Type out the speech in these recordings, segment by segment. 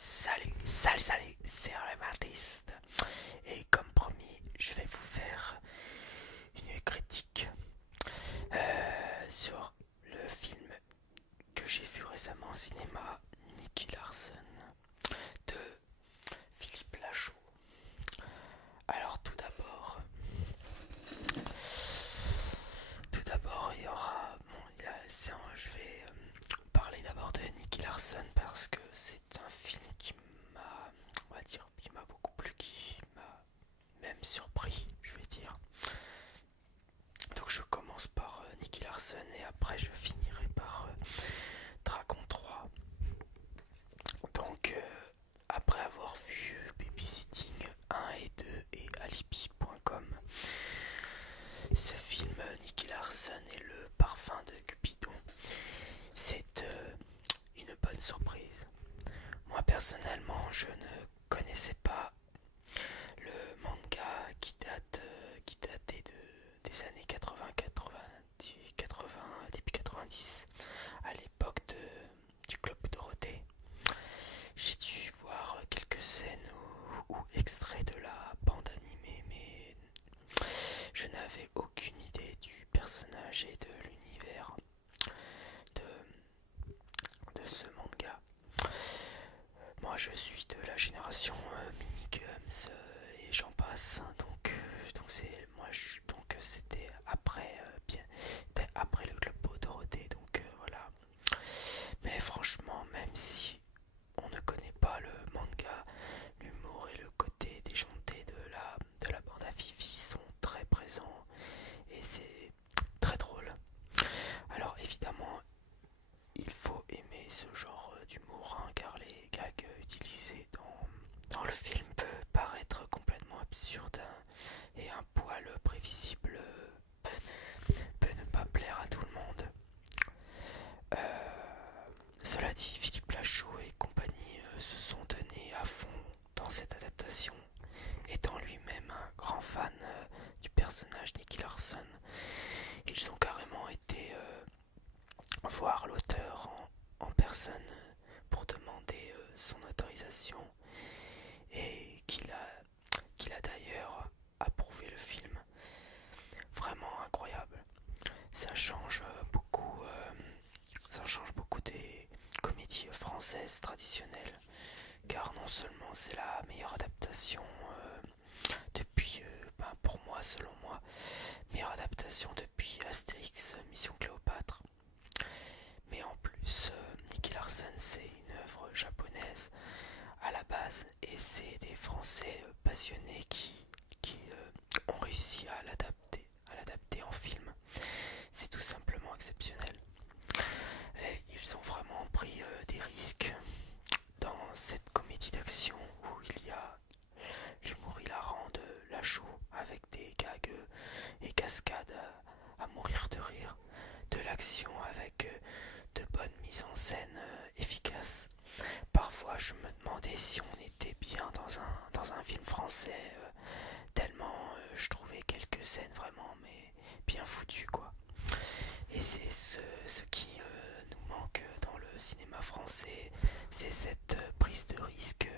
Salut, c'est RM Artist. Et comme promis, je vais vous faire une critique sur le film que j'ai vu récemment au cinéma, Nicky Larson, de Philippe Lachaud. Alors tout d'abord, il y aura, je vais parler d'abord de Nicky Larson parce que c'est un film qui m'a, on va dire, qui m'a beaucoup plu, qui m'a même surpris, je vais dire. Donc je commence par Nicky Larson et après je finirai par Dragon 3. Donc après avoir vu Babysitting 1 et 2 et Alibi.com, ce film Nicky Larson et le parfum de Cupidon, c'est une bonne surprise. Moi personnellement, je ne connaissais pas le manga qui datait des années 80, 90, 80, début 90, à l'époque du Club Dorothée. J'ai dû voir quelques scènes ou extraits de la bande animée, mais je n'avais aucune idée du personnage et de l'univers de, de ce manga. Moi je suis de la génération Minigums et j'en passe, donc c'est moi donc c'était après après le Club Dorothée, donc voilà. Mais franchement, même si on ne connaît pas le manga, l'humour et le côté déjanté de la bande à Fifi sont très présents et c'est très drôle. Alors évidemment, il faut aimer ce genre d'humour, hein, car les gags utilisés dans le film peuvent paraître complètement absurdes, hein, et un poil prévisible peut ne pas plaire à tout le monde. Cela dit, Philippe Lachaud et compagnie se sont donnés à fond dans cette adaptation, étant lui-même un grand fan du personnage Nicky Larson. Ils ont carrément été voir l'auteur en personne pour demander son autorisation et qu'il a d'ailleurs approuvé le film. Vraiment incroyable. Ça change beaucoup des comédies françaises traditionnelles, car non seulement c'est la meilleure adaptation depuis, pour moi, selon moi, meilleure adaptation depuis Astérix Mission Cléopâtre, mais en plus, Nicky Larson c'est une œuvre japonaise à la base et c'est des Français passionnés qui ont réussi à l'adapter en film. C'est tout simplement exceptionnel. Et ils ont vraiment pris des risques dans cette comédie d'action où il y a l'humour hilarant de Lachaud avec des gags et cascades à mourir de rire, de l'action avec de bonnes mises en scène efficaces. Parfois je me demandais si on était bien dans un film français, tellement je trouvais quelques scènes vraiment mais bien foutues quoi. Et c'est ce qui nous manque dans le cinéma français, c'est cette prise de risque,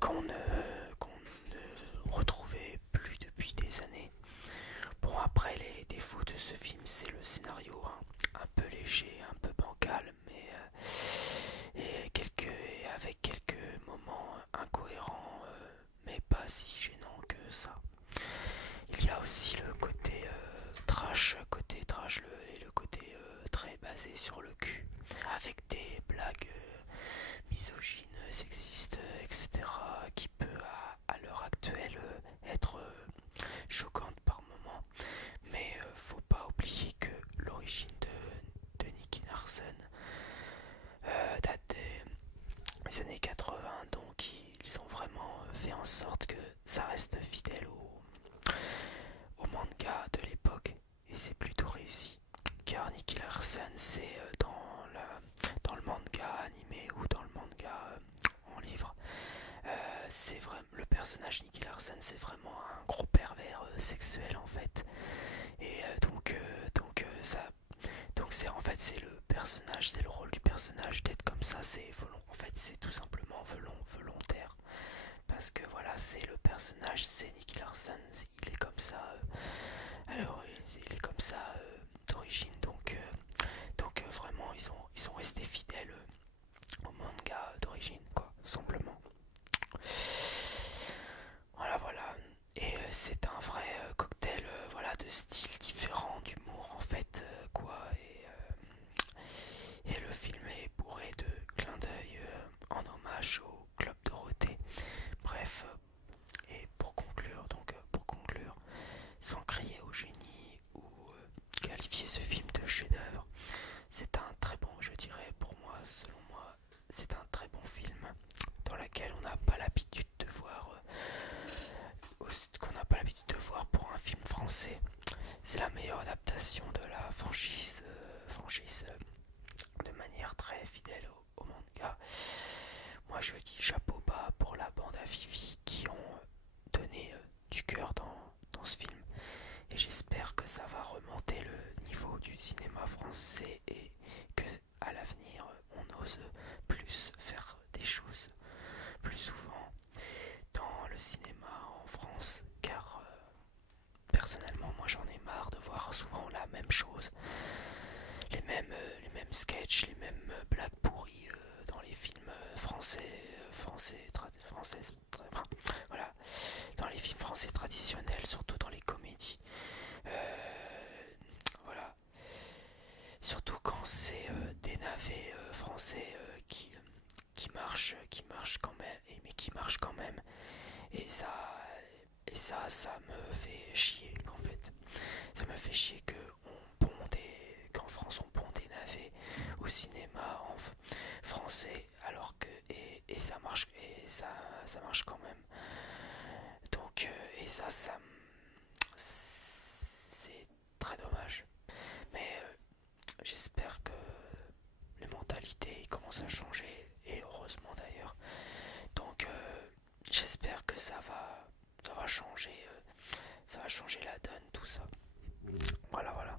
qu'on ne retrouvait plus depuis des années. Bon, après, les défauts de ce film, c'est le scénario, hein, un peu léger, un peu bancal, mais avec quelques moments incohérents, mais pas si gênants que ça. Il y a aussi le côté trash et le côté très basé sur le cul, avec des blagues misogynes, sexistes, etc., qui peut à l'heure actuelle être choquante par moment. Mais faut pas oublier que l'origine de Nicky Larson date des années 80, donc ils ont vraiment fait en sorte que ça reste fidèle au manga de l'époque, et c'est plutôt réussi. Car Nicky Larson, c'est dans le manga animé ou dans le manga en livre, c'est vraiment le personnage Nicky Larson, c'est vraiment un gros pervers sexuel en fait. Et donc Donc c'est en fait c'est le personnage, c'est le rôle du personnage d'être comme ça, en fait c'est tout simplement volontaire. Parce que voilà, c'est le personnage, c'est Nicky Larson, il est comme ça. Alors il est comme ça d'origine, donc vraiment ils sont restés fidèles au manga d'origine, quoi, tout simplement. Voilà, voilà. Et c'est un vrai cocktail, voilà, de styles différents, d'humour en fait, quoi. Et le film est bourré de clins d'œil en hommage au Club Dorothée. Bref, et pour conclure, sans crier au génie ou qualifier ce film de chef-d'œuvre, c'est un très bon, je dirais, pour moi, selon moi, c'est un très bon film dans lequel on n'a pas l'habitude de voir, qu'on n'a pas l'habitude de voir pour un film français. C'est la meilleure adaptation de la franchise de manière très fidèle au manga. Moi je dis chapeau bas pour la bande à Vivi qui ont donné du cœur dans ce film. Et j'espère que ça va remonter le niveau du cinéma français et que à l'avenir on ose plus faire des choses plus souvent dans le cinéma en France, car personnellement moi j'en ai marre de voir souvent la même chose, les mêmes sketchs, les mêmes blagues pourries dans les films enfin, voilà, dans les films français traditionnels, surtout dans les comédies. Voilà, surtout quand c'est des navets français qui marchent quand même, mais qui marchent quand même. Et ça me fait chier en fait. Ça me fait chier qu'en France on pond des navets au cinéma en français alors que ça marche quand même. Donc et c'est très dommage. Mais j'espère que les mentalités commencent à changer et heureusement d'ailleurs. Donc j'espère que ça va changer, ça va changer la donne, tout ça. Voilà, voilà.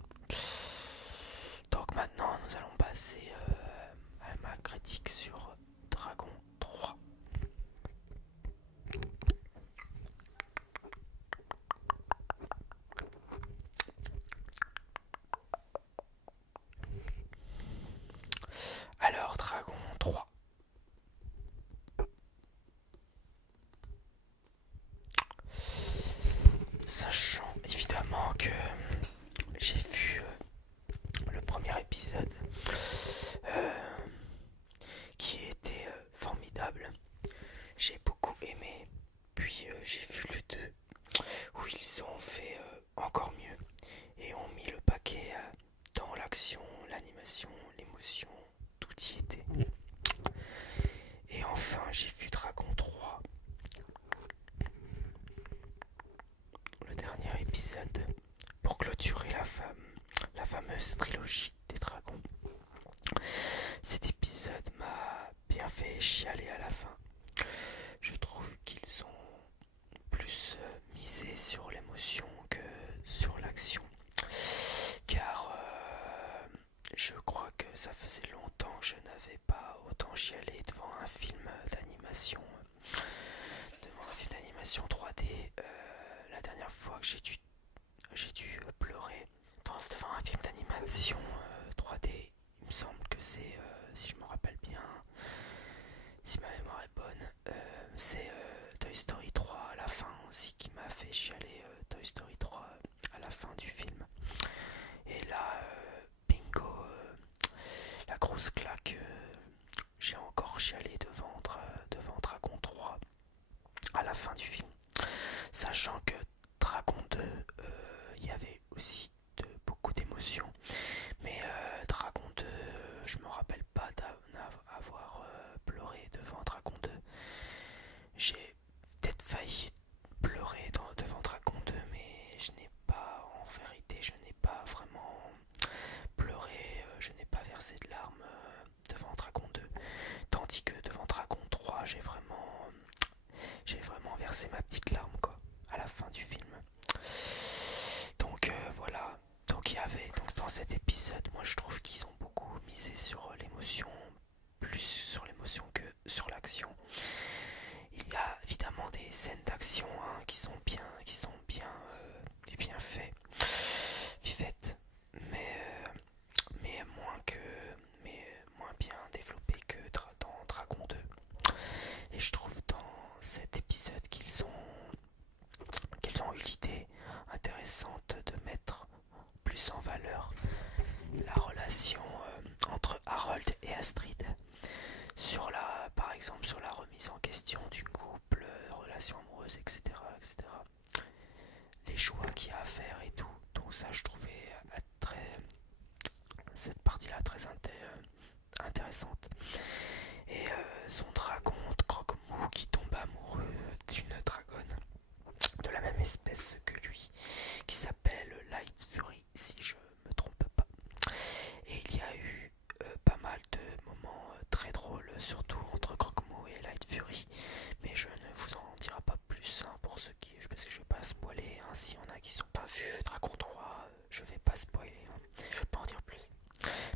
Donc maintenant, nous allons passer à ma critique sur Dragon 3. Alors, Dragon 3. Sachant évidemment que j'ai vu le premier épisode qui était formidable. J'ai beaucoup aimé. Puis j'ai vu le 2 où ils ont fait encore mieux et ont mis le paquet dans l'action, l'animation, l'émotion, tout y était. Et enfin j'ai vu Dragon 3, le dernier épisode pour clôturer la fameuse trilogie des dragons. Cet épisode m'a bien fait chialer à la fin. Je trouve qu'ils ont plus misé sur l'émotion que sur l'action. Car je crois que ça faisait longtemps que je n'avais pas autant chialé devant un film d'animation. Devant un film d'animation 3D. La dernière fois que j'ai dû pleurer devant un film d'animation 3D, il me semble que c'est, si je me rappelle bien, si ma mémoire est bonne, c'est Toy Story 3 à la fin aussi qui m'a fait chialer. Toy Story 3 à la fin du film. Et là, bingo, la grosse claque, j'ai encore chialé devant Dragon 3 à la fin du film. Sachant que Dragon 2, il y avait aussi beaucoup d'émotions. Mais Dragon 2, je me rappelle pas d'avoir pleuré devant Dragon 2. J'ai peut-être failli pleurer devant Dragon 2, mais je n'ai pas, en vérité, je n'ai pas vraiment pleuré, je n'ai pas versé de larmes devant Dragon 2. Tandis que devant Dragon 3, j'ai vraiment versé ma petite larme, quoi, à la fin du film. Donc voilà. Donc il y avait, donc dans cet épisode moi je trouve qu'ils ont beaucoup misé sur l'émotion, plus sur l'émotion que sur l'action. Il y a évidemment des scènes d'action qui sont bien faites, mais moins que, mais moins bien développées que dans Dragon 2. Et je trouve dans cet épisode qu'ils ont eu l'idée intéressante de mettre plus en valeur la relation entre Harold et Astrid par exemple sur la remise en question du couple, relations amoureuses, etc., etc. Les choix qu'il y a à faire et tout. Donc ça, je trouvais cette partie-là très intéressante. Et son dragon Croque-Mou qui tombe amoureux d'une dragonne de la même espèce que lui, qui s'appelle Light Fury, si je me trompe pas. Et il y a eu pas mal de moments très drôles, surtout entre Croque-Mou et Light Fury, mais je ne vous en dirai pas plus pour ceux qui, parce que je vais pas spoiler, s'il y en a qui sont pas vus Dragon 3, je vais pas spoiler, je vais pas en dire plus.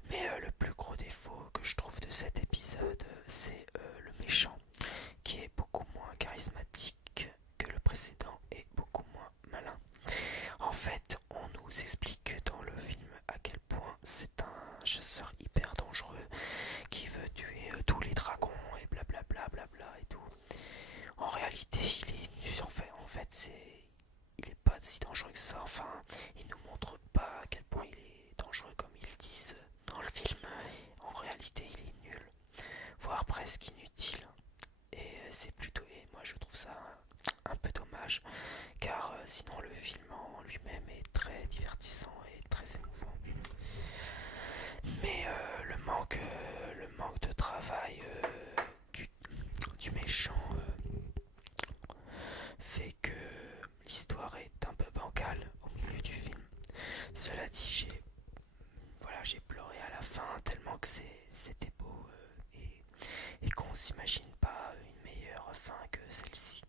Mais le plus gros défaut que je trouve de cet épisode, c'est le méchant, qui est beaucoup moins charismatique que le précédent et beaucoup moins malin. En fait, on nous explique dans le film à quel point c'est un chasseur hyper dangereux qui veut tuer tous les dragons et blablabla et tout. En réalité, il est pas si dangereux que ça. Enfin, il nous montre pas à quel point il est dangereux comme ils disent dans le film. En réalité, il est nul, voire presque inutile. Et moi je trouve ça un peu dommage, car sinon le film en lui-même est très divertissant et très émouvant. Mais le manque de travail du méchant fait que l'histoire est un peu bancale au milieu du film. Cela dit, j'ai pleuré à la fin tellement que c'était beau et qu'on s'imagine pas une meilleure fin que celle-ci.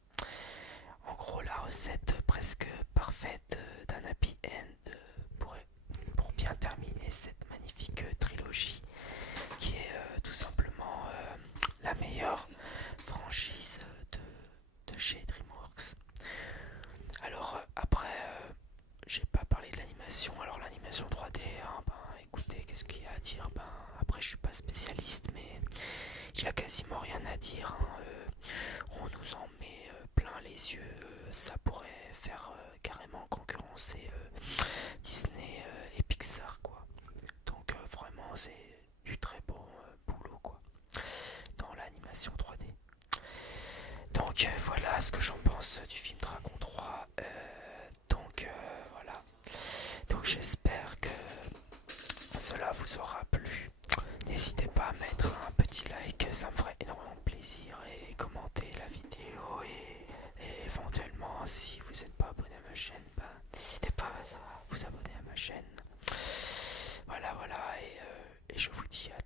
En gros, la recette presque parfaite d'un happy end pour bien terminer cette magnifique trilogie qui est tout simplement la meilleure franchise de chez DreamWorks. Alors après, j'ai pas parlé de l'animation. Alors l'animation 3D, écoutez, qu'est-ce qu'il y a à dire? Après je suis pas spécialiste, mais il y a quasiment rien à dire. On nous en met plein les yeux. Ça pourrait faire carrément concurrencer Disney et Pixar, quoi. Donc vraiment c'est du très bon boulot, quoi, dans l'animation 3D. Donc voilà ce que j'en pense du film Dragon 3. Voilà. Donc j'espère que cela vous aura plu. N'hésitez pas à mettre un petit like, ça me ferait énormément plaisir, et commenter la vidéo et éventuellement si vous n'êtes pas abonné à ma chaîne, n'hésitez pas à vous abonner à ma chaîne. Voilà, et je vous dis à